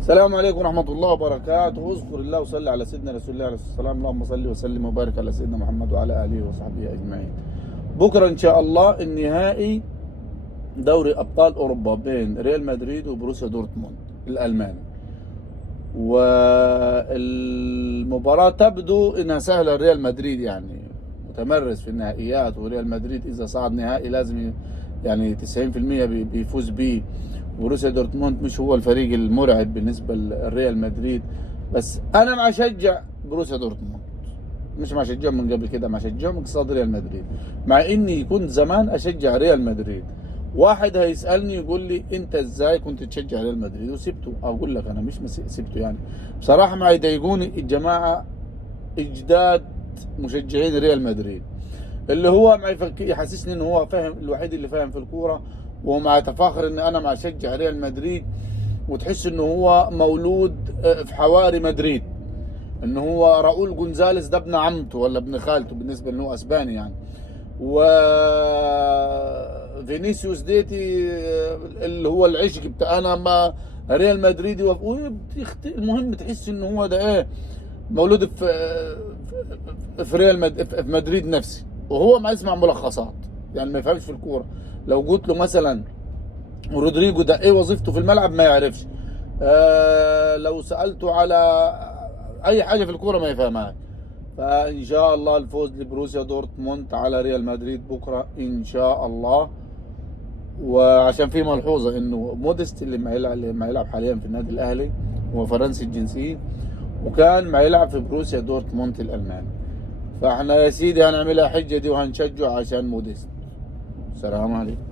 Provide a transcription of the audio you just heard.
السلام عليكم ورحمة الله وبركاته. اذكر الله وصلي على سيدنا رسول الله عليه الصلاة والسلام. اللهم صل وسلم وبارك على سيدنا محمد وعلى آله وصحبه أجمعين. بكرة إن شاء الله النهائي دوري أبطال أوروبا بين ريال مدريد وبروسيا دورتموند الألماني، والمباراة تبدو إنها سهلة. ريال مدريد يعني متمرس في النهائيات، وريال مدريد إذا صعد نهائي لازم يعني 90% بيفوز بيه. بروسيا دورتموند مش هو الفريق المرعب بالنسبة للريال مدريد، بس أنا ما أشجع بروسيا دورتموند، مش ما أشجعهم من قبل كده، ما أشجعهم من قصاد ريال مدريد، مع إني كنت زمان أشجع ريال مدريد. واحد هيسألني يقول لي أنت إزاي كنت تشجع ريال مدريد وسبته؟ أقول لك أنا مش سبته، يعني بصراحة ما يضايقوني الجماعة اجداد مشجعين ريال مدريد، اللي هو ما يحسسني ان هو فاهم، الوحيد اللي فاهم في الكوره، ومع تفاخر ان انا مع اشجع ريال مدريد، وتحس انه هو مولود في حواري مدريد، ان هو راؤول جونزاليس ده ابن عمته ولا ابن خالته بالنسبه انه اسباني يعني، و فينيسيوس ديتي اللي هو العشق بتاع انا ما ريال مدريدي المهم تحس ان هو ده ايه، مولود في في مدريد نفسي، وهو ما يسمع ملخصات، يعني ما يفهمش في الكوره. لو قلت له مثلا رودريجو ده ايه وظيفته في الملعب ما يعرفش، لو سالته على اي حاجه في الكوره ما يفهمها. فان شاء الله الفوز لبروسيا دورتموند على ريال مدريد بكره ان شاء الله. وعشان في ملحوظه انه موديست اللي ما يلعب حاليا في النادي الاهلي هو فرنسي الجنسيه، وكان ما يلعب في بروسيا دورتموند الالماني، فاحنا يا سيدي هنعملها حجه دي وهنشجعه عشان موديست. السلام عليكم.